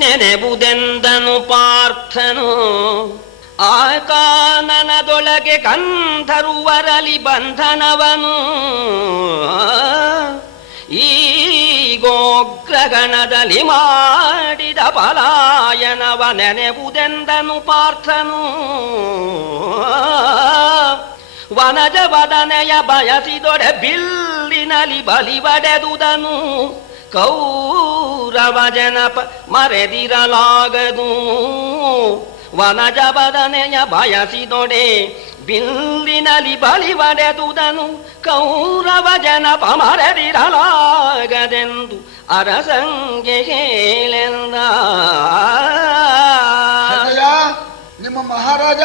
ನೆನೆಬುದೆಂದನು ಪಾರ್ಥನು. ಆ ಕಾನನದೊಳಗೆ ಗಂಧರ್ವರಲಿ ಬಂಧನವನು. ಈ ಗೋಗ್ರಗಣದಲ್ಲಿ ಮಾಡಿದ ಪಲಾಯನವ ನೆನೆಬುದೆಂದನು ಪಾರ್ಥನು. ವನಜ ವದನೆಯ ಬಯಸಿದೊಡೆ ಬಿಲ್ಲಿನಲಿ ಬಲಿವಡೆದುದನು. ಕೌರವ ಜನಪ ಮರೆದಿರಲಾಗದು. ವನಜ ವದನೆಯ ಬಯಸಿದೊಡೆ ಬಿಲ್ಲಿನಲಿ ಬಲಿವಡೆದುದನು. ಕೌರವ ಜನಪ ಮರೆದಿರಲಾಗದೆಂದು ಅರಸಂಗೆ ಹೇಳೆಂದ. ನಿಮ್ಮ ಮಹಾರಾಜ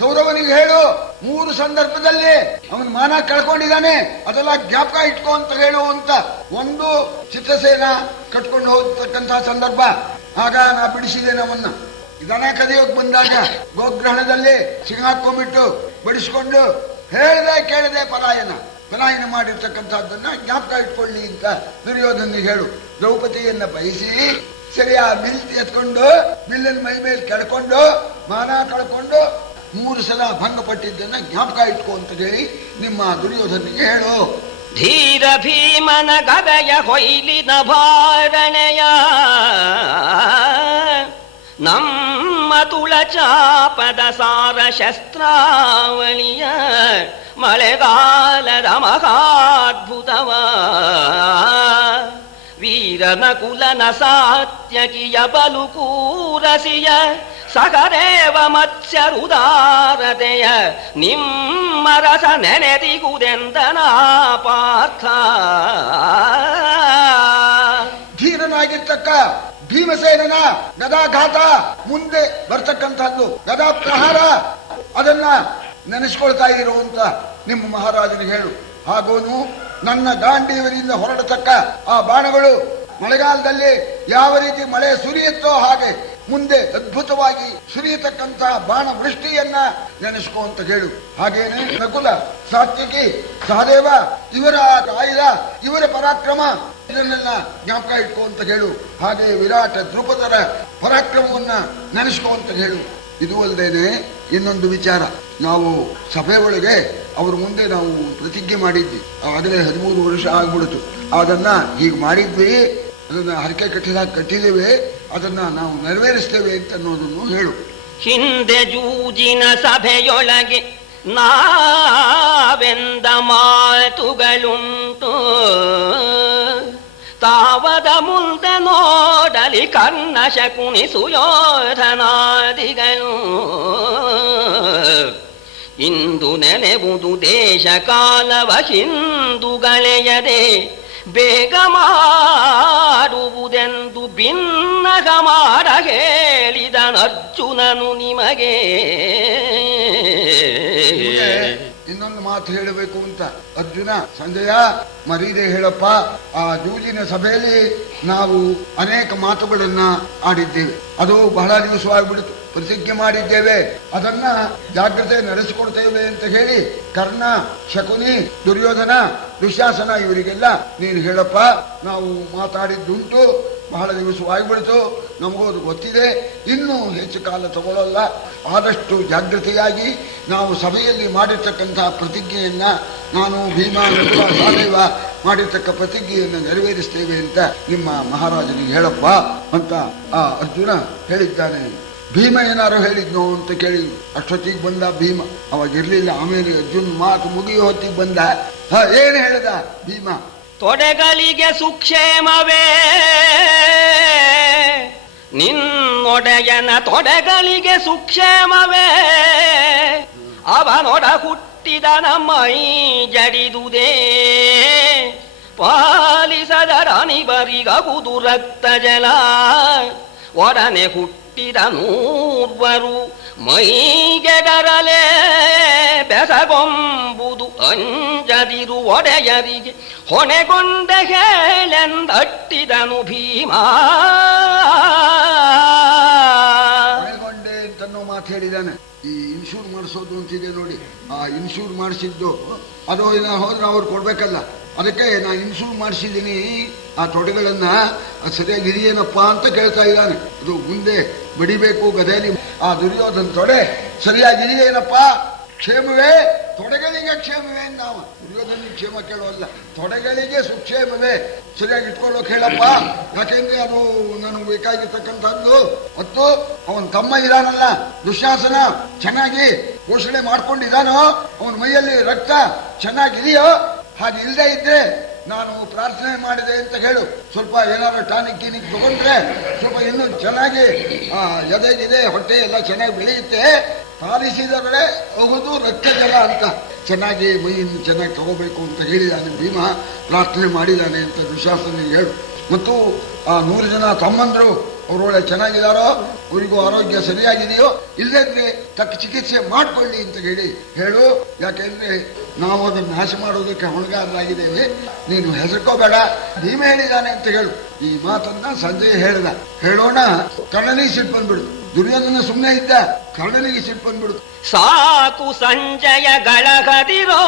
ಕೌರವನಿಗೆ ಹೇಳು, 3 ಸಂದರ್ಭದಲ್ಲಿ ಅವನ ಮಾನ ಕಳ್ಕೊಂಡಿದ್ದಾನೆ, ಅದೆಲ್ಲ ಜ್ಞಾಪಕ ಇಟ್ಕೋ ಅಂತ ಹೇಳು ಅಂತ. ಒಂದು ಚಿತ್ರಸೇನ ಕಟ್ಕೊಂಡು ಹೋಗ್ತಕ್ಕಂತಹ ಸಂದರ್ಭ, ಆಗ ನಾ ಬಿಡಿಸಿದ್ದೇನೆ ಅವನ್ನ. ದನ ಕದಿಯೋಕ್ ಬಂದಾಗ ಗೋಗ್ರಹಣದಲ್ಲಿ ಸಿಂಗಾಕೊಂಡ್ಬಿಟ್ಟು ಬಡಿಸ್ಕೊಂಡು ಹೇಳ್ದೆ ಕೇಳದೆ ಪಲಾಯನ ಮಾಡಿರ್ತಕ್ಕಂಥದ್ದನ್ನ ಜ್ಞಾಪಕ ಇಟ್ಕೊಳ್ಳಿ ಅಂತ ದುರ್ಯೋಧನಿಗೆ ಹೇಳು. ದ್ರೌಪದಿಯನ್ನ ಬಯಸಿ ಸರಿ ಆ ಬಿಲ್ ಎತ್ಕೊಂಡು ಬಿಲ್ಲನ ಮೈ ಮೇಲೆ ಕೆಳ್ಕೊಂಡು ಮಾನ ಕಳ್ಕೊಂಡು 3 ಸಲ ಭಂಗಪಟ್ಟಿದ್ದನ್ನ ಜ್ಞಾಪಕ ಇಟ್ಕೊ ಅಂತ ಹೇಳಿ ನಿಮ್ಮ ದುರ್ಯೋಧನಿಗೆ ಹೇಳು. ಧೀರ ಭೀಮನ ಗದಯ ಹೊಯ್ಲಿನ ಭಾರಣೆಯ ನಮ್ಮ ತುಳಚಾಪದ ಸಾರ ಶಸ್ತ್ರಾವಳಿಯ ಮಳೆಗಾಲದ ಮಹಾದ್ಭುತವ ವೀರನ ಕುಲನ ಸಾತ್ಯಕಿಯ ಬಲುಕೂರಸಿಯ ಸಗದೇವ ಮತ್ಸ್ಯರುದಾರತೆಯ ನಿಮ್ಮ ರಸ ನೆನೆದಿಗುದೆಂದನ ಪಾರ್ಥ. ಧೀರನಾಗಿರ್ತಕ್ಕ ಭೀಮಸೇನನ ಗದಾಘಾತ ಮುಂದೆ ಬರ್ತಕ್ಕಂಥದ್ದು ಗದಾ ಪ್ರಹಾರ, ಅದನ್ನ ನೆನೆಸ್ಕೊಳ್ತಾ ಇರುವಂತ ನಿಮ್ಮ ಮಹಾರಾಜನಿಗೆ ಹೇಳು. ಹಾಗೂನು ನನ್ನ ಗಾಂಡೀವರಿಂದ ಹೊರಡತಕ್ಕ ಆ ಬಾಣಗಳು ಮಳೆಗಾಲದಲ್ಲಿ ಯಾವ ರೀತಿ ಮಳೆ ಸುರಿಯುತ್ತೋ ಹಾಗೆ ಮುಂದೆ ಅದ್ಭುತವಾಗಿ ಸುರಿಯತಕ್ಕಂತಹ ಬಾಣ ವೃಷ್ಟಿಯನ್ನ ನೆನೆಸ್ಕೋ ಅಂತ ಹೇಳು. ಹಾಗೇನೆ ನಕುಲ, ಸಾತ್ವಿಕಿ, ಸಹದೇವ ಇವರ ಆಯುಧ, ಇವರ ಪರಾಕ್ರಮ ಇದನ್ನೆಲ್ಲ ಜ್ಞಾಪಕ ಇಟ್ಕೋ ಅಂತ ಹೇಳು. ಹಾಗೆ ವಿರಾಟ ದ್ರುಪದರ ಪರಾಕ್ರಮವನ್ನ ನೆನೆಸ್ಕೋ ಅಂತ ಹೇಳು. ಇದು ಅಲ್ಲದೇನೆ ಇನ್ನೊಂದು ವಿಚಾರ, ನಾವು ಸಭೆ ಒಳಗೆ ಅವ್ರ ಮುಂದೆ ನಾವು ಪ್ರತಿಜ್ಞೆ ಮಾಡಿದ್ವಿ. ಆಗಲೇ 13 ವರ್ಷ ಆಗ್ಬಿಡ್ತು. ಅದನ್ನ ಈಗ ಮಾಡಿದ್ವಿ, ಅದನ್ನ ಹರಕೆ ಕಟ್ಟಿದ್ದೇವೆ, ಅದನ್ನ ನಾವು ನೆರವೇರಿಸ್ತೇವೆ ಅಂತ ಅನ್ನೋದನ್ನು ಹೇಳು. ಹಿಂದೆ ಜೂಜಿನ ಸಭೆಯೊಳಗೆ ನಾವೆಂದ ಮಾತುಗಳುಂಟು. ತಾವದ ಮುಂದೆ ನೋಡಲಿ ಕರ್ಣ ಶಕುನಿ ಸುಯೋಧನಾದಿಗಳು. ಇಂದು ನೆನೆವುದು ದೇಶ ಕಾಲವ ಹಿಂದುಗಳೆಯದೆ ಬೇಗ ಮಾಡುವುದೆಂದು ಭಿನ್ನಗ ಮಾಡ ಹೇಳಿದನು ಅರ್ಜುನನು ನಿಮಗೆ. ಇನ್ನೊಂದು ಮಾತು ಹೇಳಬೇಕು ಅಂತ ಅರ್ಜುನ, ಸಂಜಯ ಮರೀದೆ ಹೇಳಪ್ಪ, ಆ ಜೂಜಿನ ಸಭೆಯಲ್ಲಿ ನಾವು ಅನೇಕ ಮಾತುಗಳನ್ನ ಆಡಿದ್ದೇವೆ. ಅದು ಬಹಳ ದಿವಸವಾಗಿಬಿಡ್ತು. ಪ್ರತಿಜ್ಞೆ ಮಾಡಿದ್ದೇವೆ, ಅದನ್ನ ಜಾಗ್ರತೆ ನಡೆಸಿಕೊಡ್ತೇವೆ ಅಂತ ಹೇಳಿ ಕರ್ಣ, ಶಕುನಿ, ದುರ್ಯೋಧನ, ದುಶ್ಯಾಸನ ಇವರಿಗೆಲ್ಲ ನೀನು ಹೇಳಪ್ಪ, ನಾವು ಮಾತಾಡಿದ್ದುಂಟು, ಬಹಳ ದಿವಸವಾಗಿಬಿಡ್ತು, ನಮಗೂ ಅದು ಗೊತ್ತಿದೆ, ಇನ್ನೂ ಹೆಚ್ಚು ಕಾಲ ತಗೊಳ್ಳಲ್ಲ. ಆದಷ್ಟು ಜಾಗೃತೆಯಾಗಿ ನಾವು ಸಭೆಯಲ್ಲಿ ಮಾಡಿರ್ತಕ್ಕಂತಹ ಪ್ರತಿಜ್ಞೆಯನ್ನ, ನಾನು ಭೀಮ, ನಕುಲ, ಸಹದೇವ ಮಾಡಿರ್ತಕ್ಕ ಪ್ರತಿಜ್ಞೆಯನ್ನು ನೆರವೇರಿಸ್ತೇವೆ ಅಂತ ನಿಮ್ಮ ಮಹಾರಾಜನಿಗೆ ಹೇಳಪ್ಪ ಅಂತ ಆ ಅರ್ಜುನ ಹೇಳಿದ್ದಾನೆ. ಭೀಮ ಏನಾರು ಹೇಳಿದ್ನೋ ಅಂತ ಕೇಳಿ ಅಷ್ಟೊತ್ತಿಗೆ ಬಂದ ಭೀಮ. ಅವಾಗ ಇರ್ಲಿಲ್ಲ. ಆಮೇಲೆ ಅರ್ಜುನ್ ಮಾತು ಮುಗಿಯೋ ಹೊತ್ತಿಗೆ ಬಂದ. ಏನು ಹೇಳ್ದ ಭೀಮ? ತೊಡೆಗಳಿಗೆ ಸುಕ್ಷೇಮವೇ, ನಿನ್ನೊಡೆಯನ ತೊಡೆಗಳಿಗೆ ಸುಕ್ಷೇಮವೇ, ಅವನೊಡ ಹುಟ್ಟಿದ ಮೈ ಜಡಿದುದೇ, ಪಾಲಿಸದರನಿಬರಿಗವುದು ರಕ್ತ ಜಲ, ಒಡನೆ ಹುಟ್ಟಿದ 100 ಮೈಗೆಗರಲೆ ಬೆಸಗೊಂಬುದು ಅಂಜದಿರು ಒಡೆಯರಿಗೆ ಹೊಣೆಗೊಂಡ ಹೇಳೆಂದಟ್ಟಿದನು ಭೀಮ. ಹೊಣೆಗೊಂಡೆ ಅಂತನ್ನೋ ಮಾತು ಹೇಳಿದಾನೆ. ಈ ಇನ್ಶೂರ್ ಮಾಡಿಸೋದು ಅಂತಿದೆ ನೋಡಿ, ಆ ಇನ್ಶೂರ್ ಮಾಡಿಸಿದ್ದು ಅದು ಹೋದ್ರೆ ಅವ್ರು ಕೊಡ್ಬೇಕಲ್ಲ, ಅದಕ್ಕೆ ನಾನು ಇನ್ಸುಲ್ ಮಾಡಿಸಿದ್ದೀನಿ ಆ ತೊಡೆಗಳನ್ನ. ಅದು ಸರಿಯಾಗಿ ಇದೆಯೇನಪ್ಪ ಅಂತ ಕೇಳ್ತಾ ಇದ್ದಾನೆ. ಅದು ಮುಂದೆ ಬಡಿಬೇಕು ಗದೆಯಲ್ಲಿ. ಆ ದುರ್ಯೋಧನ ತೊಡೆ ಸರಿಯಾಗಿದೆಯೇನಪ್ಪ? ಕ್ಷೇಮವೇ? ತೊಡೆಗಳಿಗೆ ಕ್ಷೇಮವೇ? ನಾವು ದುರ್ಯೋಧನಿಗೆ ಕ್ಷೇಮ ಕೇಳೋಲ್ಲ, ತೊಡೆಗಳಿಗೆ ಸುಕ್ಷೇಮವೇ, ಸರಿಯಾಗಿ ಇಟ್ಕೊಳ್ಳೋಕೆ ಹೇಳಪ್ಪ. ಯಾಕೆಂದ್ರೆ ಅದು ನನಗೆ ಬೇಕಾಗಿರ್ತಕ್ಕಂಥದ್ದು. ಮತ್ತು ಅವನ ತಮ್ಮ ಇದಾನಲ್ಲ ದುಶ್ಯಾಸನ, ಚೆನ್ನಾಗಿ ಪೋಷಣೆ ಮಾಡ್ಕೊಂಡಿದ್ದಾನೋ, ಅವನ ಮೈಯಲ್ಲಿ ರಕ್ತ ಚೆನ್ನಾಗಿದೆಯೋ? ಹಾಗೆ ಇಲ್ಲದೆ ಇದ್ರೆ ನಾನು ಪ್ರಾರ್ಥನೆ ಮಾಡಿದೆ ಅಂತ ಹೇಳು. ಸ್ವಲ್ಪ ಏನಾದ್ರು ಟಾನಿಕ್ ಗೀನಿಕ್ ತಗೊಂಡ್ರೆ ಸ್ವಲ್ಪ ಇನ್ನೂ ಚೆನ್ನಾಗಿ ಎದೆಗಿದೆ, ಹೊಟ್ಟೆ ಎಲ್ಲ ಚೆನ್ನಾಗಿ ಬೆಳೆಯುತ್ತೆ. ಪಾಲಿಸಿದರೆ ಹೋಗುದು ರಕ್ತ ಜಲ ಅಂತ ಚೆನ್ನಾಗಿ ಮೈಯನ್ನು ಚೆನ್ನಾಗಿ ತಗೋಬೇಕು ಅಂತ ಹೇಳಿದಾನೆ ಭೀಮ. ಪ್ರಾರ್ಥನೆ ಮಾಡಿದ್ದಾನೆ ಅಂತ ದುಶ್ಯಾಸನಿಗೆ ಹೇಳು. ಮತ್ತು ಆ 100 ಜನ ತಮ್ಮಂದ್ರು ಅವರೊಳ್ಳೆ ಚೆನ್ನಾಗಿದ್ದಾರೋ, ಅವರಿಗೂ ಆರೋಗ್ಯ ಸರಿಯಾಗಿದೆಯೋ, ಇಲ್ಲದ್ರೆ ತಕ್ಕ ಚಿಕಿತ್ಸೆ ಮಾಡ್ಕೊಳ್ಳಿ ಅಂತ ಹೇಳು. ಯಾಕೆಂದ್ರೆ ನಾವು ಅದನ್ನು ನಾಶ ಮಾಡೋದಕ್ಕೆ ಹೊಣೆಗಾರರಾಗಿದ್ದೇವೆ. ನೀನು ಹೆಸರ್ಕೋಬೇಡ, ಭೀಮ ಹೇಳಿದಾನೆ ಅಂತ ಹೇಳು. ಈ ಮಾತನ್ನ ಸಂಜಯ್ ಹೇಳ್ದ. ಹೇಳೋಣ, ಕರ್ಣನಿಗೆ ಸಿಟ್ಟು ಬಂದ್ಬಿಡು. ದುರ್ಯೋಧನ ಸುಮ್ಮನೆ ಇದ್ದ, ಕರ್ಣನಿಗೆ ಸಿಟ್ಟು ಬಂದ್ಬಿಡು. ಸಾಕು ಸಂಜಯ ಗಳಗದಿರೋ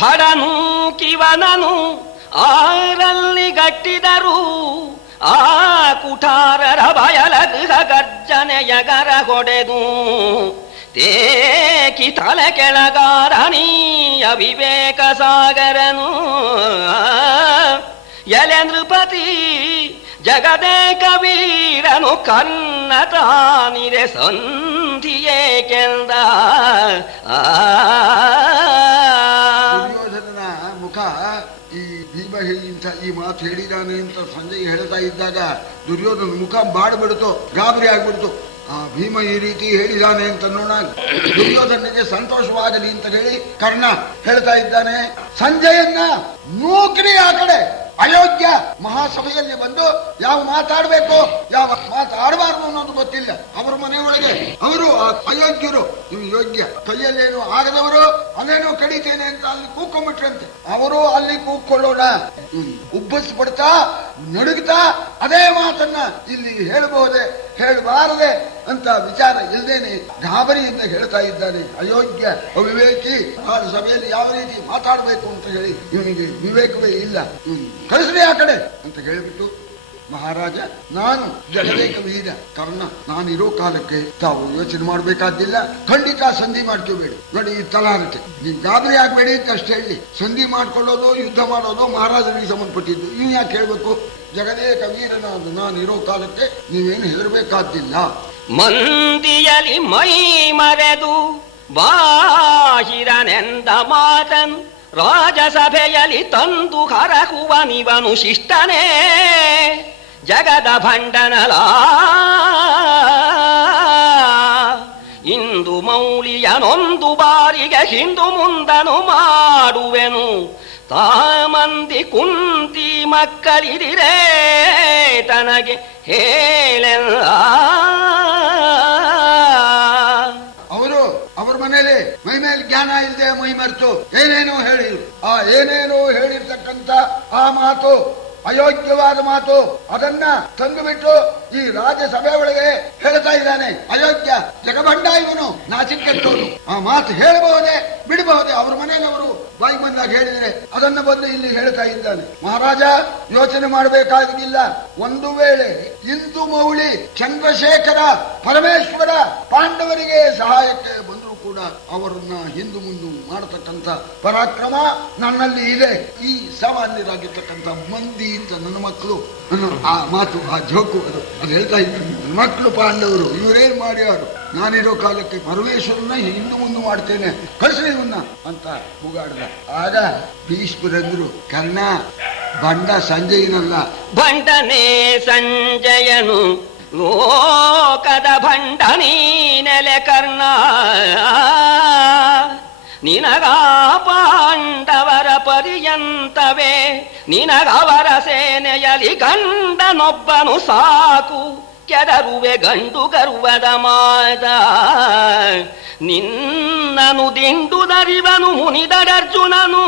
ಫಡನು ಕಿವನನು ಆರಲ್ಲಿ ಗಟ್ಟಿದರು. ಆ ಕುಠಾರರ ಬಯಲ ಗೃಹ ಗರ್ಜನೆಯಗರ ಹೊಡೆದು ತೇಕಿ ತಲೆ ಕೆಳಗಾರನೀಯ ವಿವೇಕ ಸಾಗರನು. ಎಲೆ ನೃಪತಿ ಜಗದೇಕ ವೀರನು ಕರ್ಣ ತಾನಿರೆ ಸಂಧಿಯೇ ಕೆಂದ. ದುರ್ಯೋಧನನ ಮುಖ ಈ ಭೀಮ ಇಂಥ ಈ ಮಾತು ಹೇಳಿದಾನೆ ಅಂತ ಸಂಜಯ್ ಹೇಳ್ತಾ ಇದ್ದಾಗ ದುರ್ಯೋಧನ ಮುಖ ಬಾಡ್ಬಿಡ್ತು, ಗಾಬರಿ ಆಗ್ಬಿಡ್ತು. ಆ ಭೀಮ ಈ ರೀತಿ ಹೇಳಿದಾನೆ ಅಂತ ನೋಡ, ದುರ್ಯೋಧನಿಗೆ ಸಂತೋಷವಾಗಲಿ ಅಂತ ಹೇಳಿ ಕರ್ಣ ಹೇಳ್ತಾ ಇದ್ದಾನೆ. ಸಂಜಯನ್ನ ನೂಕರಿ ಆ ಕಡೆ ಅಯೋಗ್ಯ ಮಹಾಸಭೆಯಲ್ಲಿ ಬಂದು ಯಾವ ಮಾತಾಡ್ಬೇಕು ಯಾವ ಮಾತಾಡಬಾರ್ದು ಅನ್ನೋದು ಗೊತ್ತಿಲ್ಲ. ಅವರ ಮನೆಯೊಳಗೆ ಅವರು ಅಯೋಗ್ಯರು, ಇವು ಯೋಗ್ಯ, ಕೈಯಲ್ಲೇನು ಆಗದವರು ಅಲ್ಲೇನು ಕಡಿತೇನೆ ಅಂತ ಅಲ್ಲಿ ಕೂಕೊಂಡ್ಬಿಟ್ರಂತೆ. ಅವರು ಅಲ್ಲಿ ಕೂಕ್ಕೊಳ್ಳೋಣ, ಉಬ್ಬಸ್ಬಿಡ್ತಾ ನಡುಗ್ತಾ ಅದೇ ಮಾತನ್ನ ಇಲ್ಲಿ ಹೇಳಬಹುದೇ ಹೇಳಬಾರದೆ ಅಂತ ವಿಚಾರ ಇಲ್ದೇನೆ ಗಾಬರಿಯಿಂದ ಹೇಳ್ತಾ ಇದ್ದಾನೆ. ಅಯೋಗ್ಯ, ಅವಿವೇಕಿ, ಆ ಸಭೆಯಲ್ಲಿ ಯಾವ ರೀತಿ ಮಾತಾಡಬೇಕು ಅಂತ ಹೇಳಿ ಇವನಿಗೆ ವಿವೇಕವೇ ಇಲ್ಲ, ಕಳಿಸ್ರಿ ಆ ಕಡೆ ಅಂತ ಹೇಳಿಬಿಟ್ಟು, ಮಹಾರಾಜ ನಾನು ಜಗದೇಕ ವೀರ ಕರ್ಣ, ನಾನಿರೋ ಕಾಲಕ್ಕೆ ತಾವು ಯೋಚನೆ ಮಾಡಬೇಕಾದಿಲ್ಲ. ಖಂಡಿತ ಸಂಧಿ ಮಾಡ್ಕೋಬೇಡಿ. ನೋಡಿ ಈ ತಲಾರಕ್ಕೆ ನೀವು ಗಾಬರಿ ಆಗ್ಬೇಡಿ ಅಂತ ಅಷ್ಟೇ ಹೇಳಿ. ಸಂಧಿ ಮಾಡ್ಕೊಳ್ಳೋದು ಯುದ್ಧ ಮಾಡೋದು ಮಹಾರಾಜನಿಗೆ ಸಂಬಂಧಪಟ್ಟಿದ್ದು. ಇವ್ ಯಾಕೆ ಹೇಳ್ಬೇಕು? ಜಗದೇಕ ವೀರನಾದ ನಾನಿರೋ ಕಾಲಕ್ಕೆ ನೀವೇನು ಹೆದರಬೇಕಾದಿಲ್ಲ. ಮಂದಿಯಲಿ ಮೈ ಮರೆದು ಬಾಹಿರನೆಂದ ಮಾತನು ರಾಜಸಭೆಯಲ್ಲಿ ತಂದು ಕರಕುವನಿವನು ಶಿಷ್ಟನೇ ಜಗದ ಭಂಡನಲ. ಇಂದು ಮೌಲಿಯನೊಂದು ಬಾರಿಗೆ ಹಿಂದು ಮುಂದನು ಮಾಡುವೆನು. ತಾಮಂದಿ ಕುಂತಿ ಮಕ್ಕಳಿದಿರೇ ತನಗೆ ಹೇಳೆಲ್ಲ. ಅವ್ರ ಮನೇಲಿ ಮೈ ಮೇಲೆ ಜ್ಞಾನ ಇಲ್ಲದೆ ಮೈ ಮರೆತು ಏನೇನೋ ಹೇಳಿರು. ಆ ಏನೇನೋ ಹೇಳಿರ್ತಕ್ಕಂಥ ಆ ಮಾತು ಅಯೋಗ್ಯವಾದ ಮಾತು. ಅದನ್ನ ತಂದುಬಿಟ್ಟು ಈ ರಾಜ್ಯಸಭೆ ಒಳಗೆ ಹೇಳ್ತಾ ಇದ್ದಾನೆ. ಅಯೋಗ್ಯ, ಜಗಬಂಡ, ಇವನು ನಾಚಿಕೆಟ್ಟವನು. ಆ ಮಾತು ಹೇಳಬಹುದೇ ಬಿಡಬಹುದೇ? ಅವ್ರ ಮನೆಯವರು ಬಾಯಿ ಬಂದಾಗ ಹೇಳಿದರೆ ಅದನ್ನ ಬಂದು ಇಲ್ಲಿ ಹೇಳ್ತಾ ಇದ್ದಾನೆ. ಮಹಾರಾಜ ಯೋಚನೆ ಮಾಡಬೇಕಾಗಿಲ್ಲ. ಒಂದು ವೇಳೆ ಇಂದು ಮೌಳಿ ಚಂದ್ರಶೇಖರ ಪರಮೇಶ್ವರ ಪಾಂಡವರಿಗೆ ಸಹಾಯಕ್ಕೆ ಬಂದರೂ ಕೂಡ ಅವರನ್ನ ಹಿಂದು ಮುಂದು ಮಾಡತಕ್ಕಂಥ ಪರಾಕ್ರಮ ನನ್ನಲ್ಲಿ ಇದೆ. ಈ ಸಾಮಾನ್ಯರಾಗಿರ್ತಕ್ಕಂಥ ಮಂದಿ ಅಂತ ನನ್ನ ಮಕ್ಕಳು ಆ ಮಾತು, ಆ ಜೋಕು ಅದು ಹೇಳ್ತಾ ಇದ್ದೀನಿ. ನನ್ನ ಮಕ್ಕಳು ಪಾಂಡವರು ಇವರೇನ್ ಮಾಡ್ಯಾರು? ನಾನಿರೋ ಕಾಲಕ್ಕೆ ಪರಮೇಶ್ವರನ್ನ ಹಿಂದು ಮುಂದೆ ಮಾಡ್ತೇನೆ, ಕಳಿಸ್ರಿ ಇವನ್ನ ಅಂತ ಕೂಗಾಡ್ದ. ಆಗ ಭೀಷ್ಮರಂದ್ರು, ಕರ್ಣ ಬಂಡ ಸಂಜಯನಲ್ಲ, ಬಂಡನೇ ಸಂಜಯನು ಲೋಕದ ಭಂಡ ನೀನೆಲೆ ಕರ್ಣ. ನಿನಗ ಪಾಂಡವರ ಪರ್ಯಂತವೇ ನಿನಗವರ ಸೇನೆಯಲ್ಲಿ ಗಂಡನೊಬ್ಬನು ಸಾಕು. ಕೆಡರುವೆ ಗಂಡು ಗರ್ವದ ಮಾದ ನಿನ್ನನು ದಿಂಡುದರಿವನು ಮುನಿದರರ್ಜುನನು.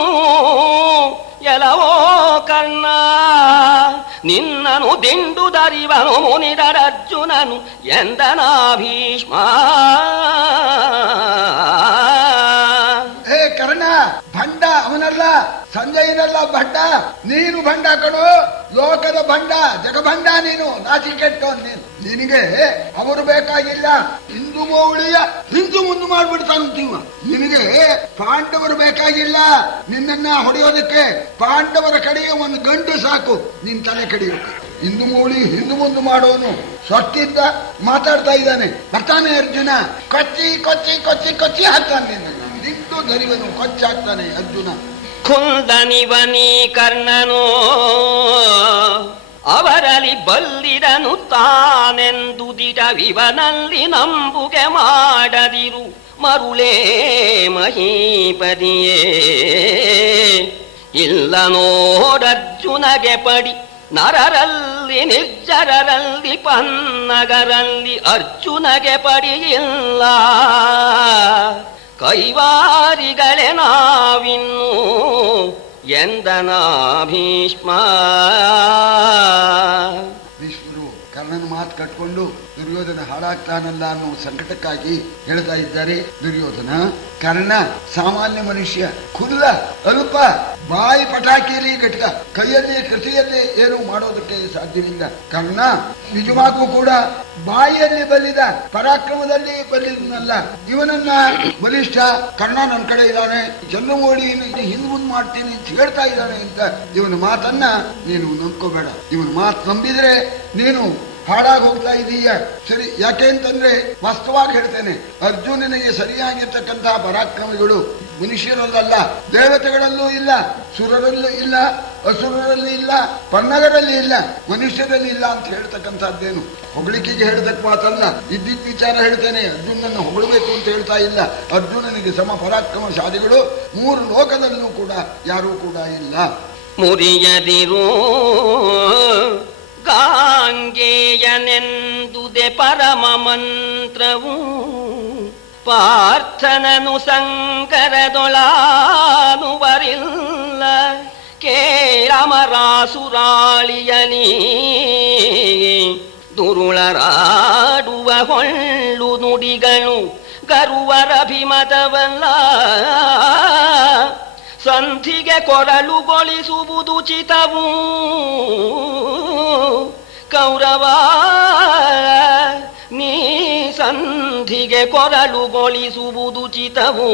ಎಲವೋ ಕರ್ಣ ನಿನ್ನನು ದಿಂಡುದರಿವನು ಮುನಿದರರ್ಜುನನು ಎಂದನ ಭೀಷ್ಮ. ಹೇ ಕರ್ಣ, ಭಂಡ ಅವನಲ್ಲ, ಸಂಜಯನಲ್ಲ ಭಂಡ, ನೀನು ಭಂಡ ಕಣು, ಲೋಕದ ಭಂಡ, ಜಗಭಂಡ ನೀನು, ನಾಚಿಕೆಟ್ಟು ನೀನು. ನಿನಗೆ ಅವರು ಬೇಕಾಗಿಲ್ಲ, ಹಿಂದೂ ಮೌಳಿಯ ಹಿಂದೂ ಮುಂದೆ ಮಾಡ್ಬಿಡ್ತಾನಂತೀವ. ನಿನಗೆ ಪಾಂಡವರು ಬೇಕಾಗಿಲ್ಲ, ನಿನ್ನನ್ನ ಹೊಡೆಯೋದಕ್ಕೆ ಪಾಂಡವರ ಕಡೆಗೆ ಒಂದು ಗಂಟೆ ಸಾಕು ನಿನ್ ತಲೆ ಕಡಿಯೋಕೆ. ಹಿಂದೂ ಮೌಳಿ ಹಿಂದೂ ಮುಂದೆ ಮಾಡೋನು ಸ್ವತ್ತಿದ್ದ ಮಾತಾಡ್ತಾ ಇದ್ದಾನೆ. ಬರ್ತಾನೆ ಅರ್ಜುನ, ಕೊಚ್ಚಿ ಕೊಚ್ಚಿ ಕೊಚ್ಚಿ ಕೊಚ್ಚಿ ಹಾಕ್ತಾನೆ, ನಿನ್ನ ನಿಂತು ದರಿವನು ಕೊಚ್ಚಾಕ್ತಾನೆ ಅರ್ಜುನ. ಕುಂದನಿವನಿ ಕರ್ಣನು ಅವರಲ್ಲಿ ಬಲ್ಲಿದನು ತಾನೆಂದು ದಿಟವಿವನಲ್ಲಿ ನಂಬುಗೆ ಮಾಡದಿರು ಮರುಳೇ ಮಹೀಪದಿಯೇ. ಇಲ್ಲ ನೋಡರ್ಜುನಗೆ ಪಡಿ ನರರಲ್ಲಿ ನಿರ್ಜರರಲ್ಲಿ ಪನ್ನಗರಲ್ಲಿ ಅರ್ಜುನಗೆ ಪಡಿಯಿಲ್ಲ. ಕೈವಾರಿಗಳೇ ನಾವಿನ್ನು ಎಂದನ ಭೀಷ್ಮ. ಭೀಷ್ಮರು ಕರ್ಣನ ಮಾತು ಕಟ್ಕೊಂಡು ದುರ್ಯೋಧನ ಹಾಳಾಗ್ತಾನಲ್ಲ ಅನ್ನೋ ಸಂಕಟಕ್ಕಾಗಿ ಹೇಳ್ತಾ ಇದ್ದಾರೆ. ದುರ್ಯೋಧನ ಕರ್ಣ ಸಾಮಾನ್ಯ ಮನುಷ್ಯ, ಖುಲ್ಲ, ಅಲ್ಪ, ಬಾಯಿ ಪಟಾಕಿಯಲ್ಲಿ ಘಟಕ, ಕೈಯಲ್ಲಿ ಕೃತಿಯಲ್ಲಿ ಏನು ಮಾಡೋದಕ್ಕೆ ಸಾಧ್ಯವಿಲ್ಲ. ಕರ್ಣ ನಿಜವಾಗೂ ಕೂಡ ಬಾಯಿಯಲ್ಲಿ ಬಲ್ಲಿದ, ಪರಾಕ್ರಮದಲ್ಲಿ ಬಲ್ಲಿದನಲ್ಲ. ಇವನನ್ನ ಬಲಿಷ್ಠ ಕರ್ಣ ನನ್ನ ಕಡೆ ಇದ್ದಾನೆ, ಚಂದ್ರಮೋಡಿ ಹಿಂದ್ ಮುಂದ್ ಮಾಡ್ತೀನಿ ಅಂತ ಹೇಳ್ತಾ ಇದ್ದಾನೆ ಅಂತ ಇವನ ಮಾತನ್ನ ನೀನು ನಂಬ್ಕೋಬೇಡ. ಇವನ ಮಾತು ನಂಬಿದ್ರೆ ನೀನು ಹಾಳಾಗಿ ಹೋಗ್ತಾ ಇದೀಯ. ಸರಿ, ಯಾಕೆ ಅಂತಂದ್ರೆ ವಾಸ್ತವವಾಗಿ ಹೇಳ್ತೇನೆ, ಅರ್ಜುನನಿಗೆ ಸರಿಯಾಗಿರ್ತಕ್ಕಂತಹ ಪರಾಕ್ರಮಿಗಳು ಮನುಷ್ಯರಲ್ಲ, ದೇವತೆಗಳಲ್ಲೂ ಇಲ್ಲ, ಸುರರಲ್ಲೂ ಇಲ್ಲ, ಅಸುರರಲ್ಲಿ ಇಲ್ಲ, ಪನ್ನಗರಲ್ಲಿ ಇಲ್ಲ, ಮನುಷ್ಯರಲ್ಲಿ ಇಲ್ಲ ಅಂತ ಹೇಳ್ತಕ್ಕಂಥದ್ದೇನು ಹೊಗಳಿಕೆಗೆ ಹೇಳ್ತಕ್ಕ ಮಾತಲ್ಲ. ಇದ್ದಿದ್ದ ವಿಚಾರ ಹೇಳ್ತೇನೆ. ಅರ್ಜುನನ್ನು ಹೊಗಳಬೇಕು ಅಂತ ಹೇಳ್ತಾ ಇಲ್ಲ. ಅರ್ಜುನನಿಗೆ ಸಮ ಪರಾಕ್ರಮಶಾಲಿಗಳು ಮೂರು ಲೋಕದಲ್ಲೂ ಕೂಡ ಯಾರೂ ಕೂಡ ಇಲ್ಲ. ಮುರಿಯದಿರು ಗಾಂಗೇಯನೆಂದುದೆ ಪರಮ ಮಂತ್ರವು ಪಾರ್ಥನನು ಸಂಕರದೊಳಾನುವರಿಲ್ಲ. ಕೇಳಮರಾಸುರಾಳಿಯಲಿ ದುರುಳರಾಡುವ ಹೊಳ್ಳು ನುಡಿಗಳು ಗರುವರಭಿಮತವಲ್ಲ. ಸಂಧಿಗೆ ಕೊರಳುಗೊಳಿಸುವುದು ಚಿತವು ಕೌರವ, ನೀ ಸಂಧಿಗೆ ಕೊರಳುಗೊಳಿಸುವುದು ಚಿತವು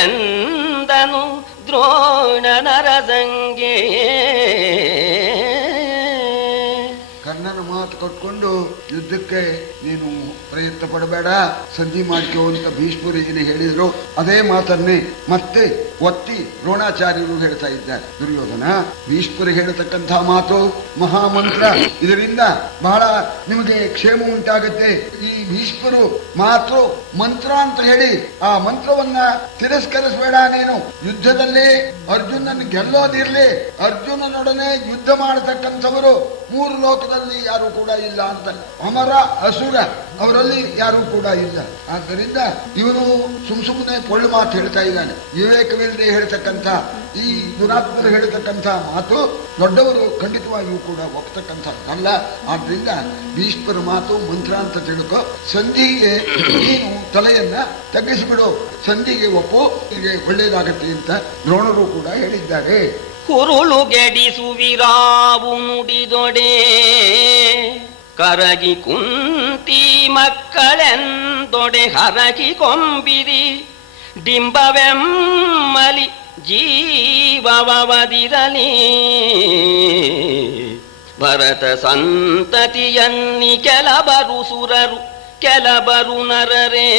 ಎಂದನು ದ್ರೋಣ ನರಸಂಗೆ. ಕರ್ಣನ ಮಾತು ಕಟ್ಕೊಂಡು ಯುದ್ಧಕ್ಕೆ ನೀನು ಪ್ರಯತ್ನ ಪಡಬೇಡ, ಸಂಧಿ ಮಾಡ್ಕೋ ಅಂತ ಭೀಷ್ಮರಿಗೆ ಹೇಳಿದ್ರು. ಅದೇ ಮಾತನ್ನೇ ಮತ್ತೆ ಒತ್ತಿ ದ್ರೋಣಾಚಾರ್ಯರು ಹೇಳ್ತಾ ಇದ್ದಾರೆ. ದುರ್ಯೋಧನ, ಭೀಷ್ಮರು ಹೇಳತಕ್ಕಂತಹ ಮಾತು ಮಹಾಮಂತ್ರ, ಇದರಿಂದ ಬಹಳ ನಿಮಗೆ ಕ್ಷೇಮ ಉಂಟಾಗುತ್ತೆ. ಈ ಭೀಷ್ಮರು ಮಾತು ಮಂತ್ರ ಅಂತ ಹೇಳಿ ಆ ಮಂತ್ರವನ್ನ ತಿರಸ್ಕರಿಸಬೇಡ. ನೀನು ಯುದ್ಧದಲ್ಲಿ ಅರ್ಜುನನ್ ಗೆಲ್ಲೋದಿರ್ಲಿ, ಅರ್ಜುನನೊಡನೆ ಯುದ್ಧ ಮಾಡತಕ್ಕಂಥವರು ಮೂರು ಲೋಕದಲ್ಲಿ ಯಾರು ಕೂಡ ಇಲ್ಲ ಅಂತ. ಅಮರ ಅಸುರ ಅವರಲ್ಲಿ ಯಾರು ಕೂಡ ಇಲ್ಲ. ಆದ್ದರಿಂದ ಇವನು ಸುಮ್ಮನೆ ಪೊಳ್ಳು ಮಾತು ಹೇಳ್ತಾ ಇದ್ದಾನೆ. ವಿವೇಕವಿಲ್ಲದೆ ಹೇಳ್ತಕ್ಕಂಥ ಈ ದುರಾತ್ಮರು ಹೇಳ್ತಕ್ಕಂಥ ಮಾತು ದೊಡ್ಡವರು ಖಂಡಿತವಾಗಿಯೂ ಕೂಡ ಒಪ್ತಕ್ಕಂಥದ್ದಲ್ಲ. ಆದ್ರಿಂದ ಭೀಷ್ಮರ ಮಾತು ಮಂತ್ರ ಅಂತ ತಿಳ್ಕೊ. ಸಂಧಿಗೆ ನೀನು ತಲೆಯನ್ನ ತಗ್ಗಿಸಿಬಿಡು, ಸಂಧಿಗೆ ಒಪ್ಪು, ಹೀಗೆ ಒಳ್ಳೇದಾಗತ್ತೆ ಅಂತ ದ್ರೋಣರು ಕೂಡ ಹೇಳಿದ್ದಾರೆ. ಹುರುಳು ಗೆಡಿಸುವಿರಾವು ನುಡಿದೊಡೆ ಕರಗಿ ಕುಂತಿ ಮಕ್ಕಳೆಂದೊಡೆ ಹರಗಿ ಕೊಂಬಿರಿ ಡಿಂಬವೆಮ್ಮಲಿ ಜೀವವದಿರಲಿ. ಭರತ ಸಂತತಿಯನ್ನಿ ಕೆಲಬರು ಸುರರು ಕೆಲಬರು ನರರೇ.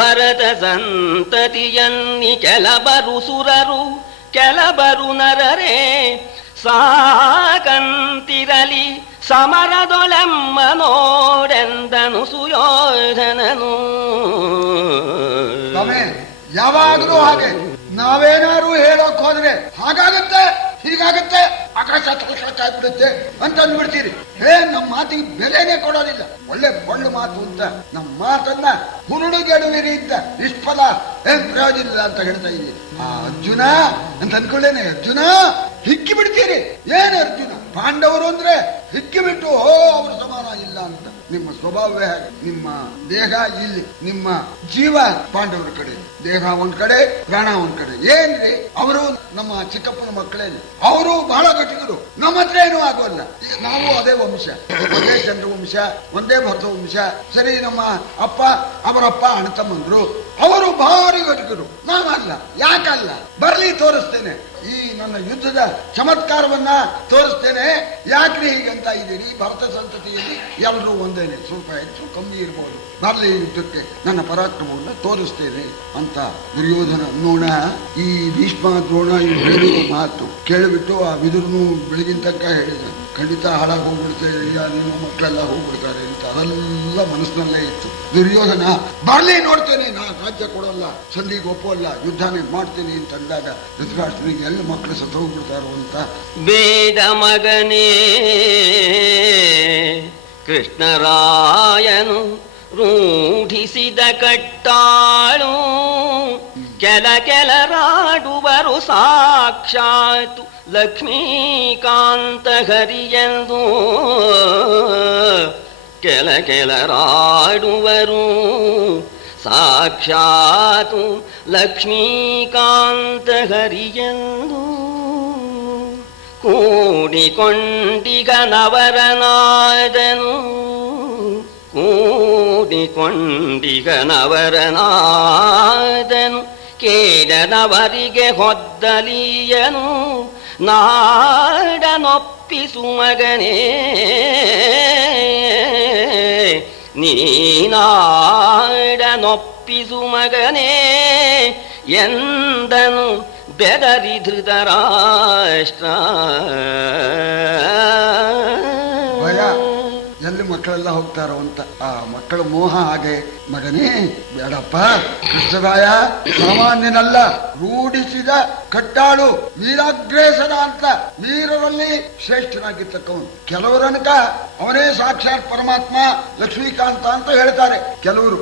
ಭರತ ಸಂತತಿಯನ್ನಿ ಕೆಲಬರು ಸುರರು ಕೆಲಬರು ನರರೇ. ಸಾಕಂತಿರಲಿ ಸಮರದೊಳೆಮ್ಮ ನೋಡೆಂದನು ಸುಯೋಧನನು. ಯಾವಾಗಲೂ ಹಾಗೆ ನಾವೇನಾರು ಹೇಳೋಕ್ ಹೋದ್ರೆ ಹಾಗಾಗತ್ತೆ ಹೀಗಾಗತ್ತೆ ಆಕಾಶ ಆಗ್ಬಿಡುತ್ತೆ ಅಂತ ಅಂದ್ಬಿಡ್ತೀರಿ. ನಮ್ಮ ಮಾತಿಗೆ ಬೆಲೆನೇ ಕೊಡೋದಿಲ್ಲ. ಒಳ್ಳೆ ಒಳ್ಳೆ ಮಾತು ಅಂತ ನಮ್ಮ ಮಾತನ್ನ ಹುರುಡುಗೆಡುವಿರಿ ಅಂತ ನಿಷ್ಫಲ ಏನ್ ಪ್ರಯೋಜನ ಇಲ್ಲ ಅಂತ ಹೇಳ್ತಾ ಇದ್ದೀರಿ. ಆ ಅರ್ಜುನ ಅಂತ ಅನ್ಕೊಳ್ಳೇನೆ, ಅರ್ಜುನ ಹಿಕ್ಕಿ ಬಿಡ್ತೀರಿ. ಏನ್ ಅರ್ಜುನ, ಪಾಂಡವರು ಅಂದ್ರೆ ಹಿಕ್ಕಿ ಬಿಟ್ಟು ಅವ್ರ ಸಮಾನ ಇಲ್ಲ ಅಂತ ನಿಮ್ಮ ಸ್ವಭಾವವೇ ಹಾಗೆ. ನಿಮ್ಮ ದೇಹ ಇಲ್ಲಿ, ನಿಮ್ಮ ಜೀವ ಪಾಂಡವರ ಕಡೆ, ದೇಹ ಒಂದ್ ಕಡೆ, ಪ್ರಾಣ ಒಂದ್ ಕಡೆ. ಏನ್ರಿ ಅವರು ನಮ್ಮ ಚಿಕ್ಕಪ್ಪನ ಮಕ್ಕಳೇನು, ಅವರು ಬಹಳ ಗಟ್ಟಿಗರು. ನಮ್ಮ ಹತ್ರ ಏನೂ ಆಗೋಲ್ಲ. ನಾವು ಅದೇ ವಂಶ, ಒಂದೇ ಚಂದ್ರ ವಂಶ, ಒಂದೇ ಭರತ ವಂಶ. ಸರಿ, ನಮ್ಮ ಅಪ್ಪ ಅವರಪ್ಪ ಅಣ್ಣ ತಮ್ಮಂದ್ರು, ಅವರು ಭಾರಿ ಗಟ್ಟಿಗರು. ನಾವಲ್ಲ. ಯಾಕಲ್ಲ? ಬರ್ಲಿ, ತೋರಿಸ್ತೇನೆ. ಈ ನನ್ನ ಯುದ್ಧದ ಚಮತ್ಕಾರವನ್ನ ತೋರಿಸ್ತೇನೆ. ಯಾಕ್ರಿ ಹೀಗಂತ ಇದ್ದೀರಿ? ಭರತ ಸಂತತಿಯಲ್ಲಿ ಎಲ್ಲರೂ ಒಂದೇನೆ, ಸ್ವಲ್ಪ ಹೆಚ್ಚು ಕಮ್ಮಿ ಇರ್ಬೋದು. ಬರ್ಲಿ ಯುದ್ಧಕ್ಕೆ, ನನ್ನ ಪರಾಕ್ರಮವನ್ನು ತೋರಿಸ್ತೇನೆ ಅಂತ ದುರ್ಯೋಧನ ನೋಡ. ಈ ಭೀಷ್ಮ ದ್ರೋಣ ಇವ್ರು ಹೇಳಿರೋ ಮಾತು ಕೇಳಿಬಿಟ್ಟು ಆ ವಿದುರನು ಬೆಳಗಿನ ತನಕ ಹೇಳಿದ, ಖಂಡಿತ ಹಾಳಾಗಿ ಹೋಗ್ಬಿಡ್ತೇವೆ, ನಿಮ್ಮ ಮಕ್ಕಳೆಲ್ಲ ಹೋಗ್ಬಿಡ್ತಾರೆ ಅಂತ. ಅದೆಲ್ಲ ಮನಸ್ಸಿನಲ್ಲೇ ಇತ್ತು. ದುರ್ಯೋಧನ ಬರ್ಲಿ, ನೋಡ್ತೇನೆ, ನಾನು ರಾಜ್ಯ ಕೊಡೋಲ್ಲ, ಸಂಧಿಗೆ ಒಪ್ಪೋಲ್ಲ, ಯುದ್ಧನೇ ಮಾಡ್ತೀನಿ ಅಂತ ಅಂದಾಗ ಧೃತರಾಷ್ಟ್ರನಿಗೆ ಎಲ್ಲ ಮಕ್ಕಳು ಸತ್ತು ಹೋಗ್ಬಿಡ್ತಾರೋ ಅಂತ. ಬೇಡ ಮಗನೇ, ಕೃಷ್ಣರಾಯನು ರೂಢಿಸಿದ ಕಟ್ಟಾಳು, ಕೆಲರಾಡುವರು ಸಾಕ್ಷಾತ್ ಲಕ್ಷ್ಮೀಕಾಂತ ಹರಿಯೆಂದು. ಕೆಲರಾಡುವರು ಸಾಕ್ಷಾತ್ ಲಕ್ಷ್ಮೀಕಾಂತ ಹರಿಯೆಂದು. ಕೂಡಿಕೊಂಡಿಗ ನವರನಾದನು, ಕೂಡಿಕೊಂಡಿಗ ನವರನಾದನು. ಕೇಳದವರಿಗೆ ಹೊದ್ದಲಿಯನು, ನಾಡನೊಪ್ಪಿಸು ಮಗನೇ, ನೀನಾಡನೊಪ್ಪಿಸು ಮಗನೇ ಎಂದನು ಬೆದರಿ ಧೃತರಾಷ್ಟ್ರ. ಭಯ, ಎಲ್ಲಿ ಮಕ್ಕಳೆಲ್ಲ ಹೋಗ್ತಾರೋ ಅಂತ. ಆ ಮಕ್ಕಳ ಮೋಹ ಹಾಗೆ. ಮಗನೇ ಬೇಡಪ್ಪ, ಕೃಷ್ಣರಾಯ ಸಾಮಾನ್ಯನಲ್ಲ, ರೂಢಿಸಿದ ಕಟ್ಟಾಳು, ವೀರಾಗ್ರೇಸರ ಅಂತ, ವೀರರಲ್ಲಿ ಶ್ರೇಷ್ಠನಾಗಿರ್ತಕ್ಕವನು. ಕೆಲವರನಕ ಅವನೇ ಸಾಕ್ಷಾತ್ ಪರಮಾತ್ಮ ಲಕ್ಷ್ಮೀಕಾಂತ ಅಂತ ಹೇಳ್ತಾರೆ ಕೆಲವರು.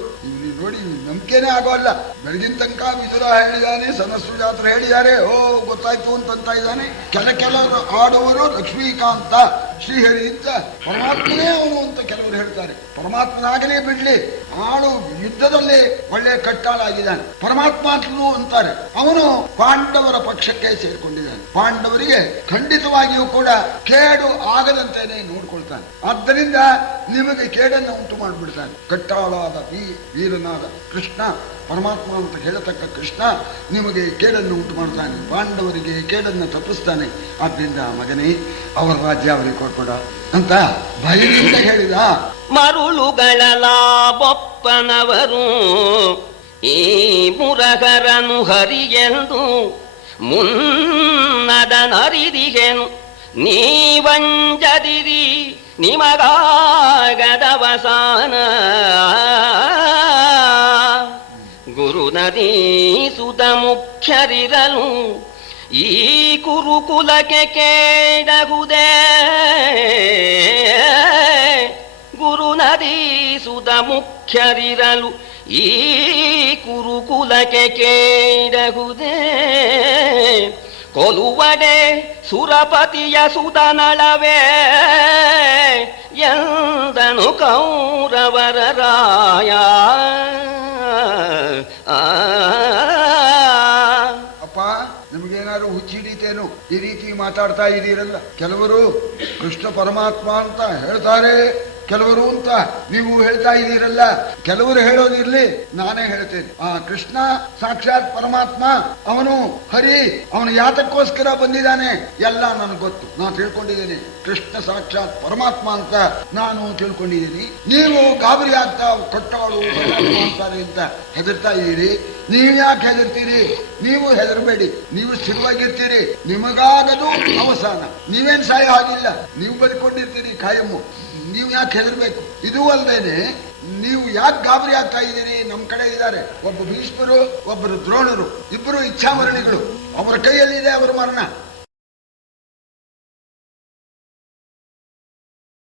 ನೋಡಿ, ನಂಬಿಕೆನೇ ಆಗೋಲ್ಲ. ಬೆಳಗಿನ ತನಕ ವಿದುರ ಹೇಳಿದಾನೆ, ಸನಸ್ಸು ಜಾತ್ರೆ ಹೇಳಿದ್ದಾರೆ, ಓ ಗೊತ್ತಾಯ್ತು ಅಂತ ಇದ್ದಾನೆ. ಕೆಲವರು ಆಡುವರು ಲಕ್ಷ್ಮೀಕಾಂತ ಶ್ರೀಹರಿ ಅಂತ, ಪರಮಾತ್ಮನೇ ಅವನು ಅಂತ ಕೆಲವರು ಹೇಳ್ತಾರೆ. ಪರಮಾತ್ಮನಾಗಲೇ ಬಿಡ್ಲಿ, ಆಳು ಯುದ್ಧದಲ್ಲಿ ಒಳ್ಳೆ ಕಟ್ಟಾಳಾಗಿದ್ದಾನೆ, ಪರಮಾತ್ಮ ಅಂತಲೂ ಅಂತಾರೆ. ಅವನು ಪಾಂಡವರ ಪಕ್ಷಕ್ಕೆ ಸೇರ್ಕೊಂಡಿದ್ದಾನೆ. ಪಾಂಡವರಿಗೆ ಖಂಡಿತವಾಗಿಯೂ ಕೂಡ ಕೇಡು ಆಗದಂತೆಯೇ ನೋಡ್ಕೊಳ್ತಾನೆ. ಆದ್ದರಿಂದ ನಿಮಗೆ ಕೇಡನ್ನು ಉಂಟು ಮಾಡಿಬಿಡ್ತಾನೆ. ಕಟ್ಟಾಳಾದ ವೀರನಾದ ಕೃಷ್ಣ, ಪರಮಾತ್ಮ ಅಂತ ಹೇಳತಕ್ಕ ಕೃಷ್ಣ ನಿಮಗೆ ಕೇಡನ್ನು ಉಂಟು ಮಾಡ್ತಾನೆ, ಪಾಂಡವರಿಗೆ ಕೇಡನ್ನು ತಪ್ಪಿಸ್ತಾನೆ. ಆದ್ದರಿಂದ ಮಗನೇ, ಅವರ ರಾಜ್ಯ ಅವರಿಗೆ ಕೊಟ್ಕೊಡ ಅಂತ ಭಯದಿಂದ ಹೇಳಿದ. ಮರುಳುಗಳ ಬೊಪ್ಪನವರು ಈ ಮುರಗರನು ಹರಿಯೆಂದು ಮುನ್ನದನರಿದಿಗೆನು. ನೀವಂಜದಿರಿ ನಿಮಗಾಗದವಸಾನ. ಗುರುನದಿ ಸುತ ಮುಖ್ಯರಿರಲು ಈ ಕುರುಕುಲಕ್ಕೆ ಕೇಡಗುದೇ. ಗುರುನದಿ ಸುತ ಮುಖ್ಯರಿರಲು ಈ ಕುರುಕುಲಕ್ಕೆ ಕೇಡಗುದೇ. ಕೊಲುವಡೆ ಸುರಪತಿಯ ಸುತನಳವೇ ಎಂದನು ಕೌರವರ ರಾಯ. ಅಪ್ಪ, ನಿಮಗೇನಾದ್ರು ಹುಚ್ಚಿಡಿತೇನು? ಈ ರೀತಿ ಮಾತಾಡ್ತಾ ಇದ್ದೀರಲ್ಲ. ಕೆಲವರು ಕೃಷ್ಣ ಪರಮಾತ್ಮ ಅಂತ ಹೇಳ್ತಾರೆ, ಕೆಲವರು ಅಂತ ನೀವು ಹೇಳ್ತಾ ಇದ್ದೀರಲ್ಲ. ಕೆಲವರು ಹೇಳೋದಿರ್ಲಿ, ನಾನೇ ಹೇಳ್ತೇನೆ. ಆ ಕೃಷ್ಣ ಸಾಕ್ಷಾತ್ ಪರಮಾತ್ಮ, ಅವನು ಹರಿ, ಅವನು ಯಾತಕ್ಕೋಸ್ಕರ ಬಂದಿದ್ದಾನೆ ಎಲ್ಲ ನನಗೆ ಗೊತ್ತು. ನಾನು ತಿಳ್ಕೊಂಡಿದ್ದೀನಿ. ಕೃಷ್ಣ ಸಾಕ್ಷಾತ್ ಪರಮಾತ್ಮ ಅಂತ ನಾನು ತಿಳ್ಕೊಂಡಿದ್ದೀನಿ. ನೀವು ಗಾಬರಿ ಆಗ್ತಾ ಕಟ್ಟಗಳು ಮಾಡ್ತಾರೆ ಅಂತ ಹೆದರ್ತಾ ಇದ್ದೀರಿ. ನೀವು ಯಾಕೆ ಹೆದರ್ತೀರಿ? ನೀವು ಹೆದರಬೇಡಿ, ನೀವು ಸ್ಥಿರವಾಗಿರ್ತೀರಿ. ನಿಮಗಾಗದು ಅವಸಾನ. ನೀವೇನ್ ಸಾಯ ಆಗಿಲ್ಲ, ನೀವು ಬದುಕೊಂಡಿರ್ತೀರಿ ಕಾಯಮ್ಮು. ನೀವು ಯಾಕೆ ಹೆದರ್ಬೇಕು? ಇದು ಅಲ್ಲದೇನೆ ನೀವು ಯಾಕೆ ಗಾಬರಿ ಆಗ್ತಾ ಇದ್ದೀರಿ? ನಮ್ಮ ಕಡೆ ಇದ್ದಾರೆ ಒಬ್ಬ ಭೀಷ್ಮರು, ಒಬ್ಬರು ದ್ರೋಣರು, ಇಬ್ಬರು ಇಚ್ಛಾಮರಣಿಗಳು. ಅವರ ಕೈಯಲ್ಲಿದೆ ಅವರ ಮರಣ.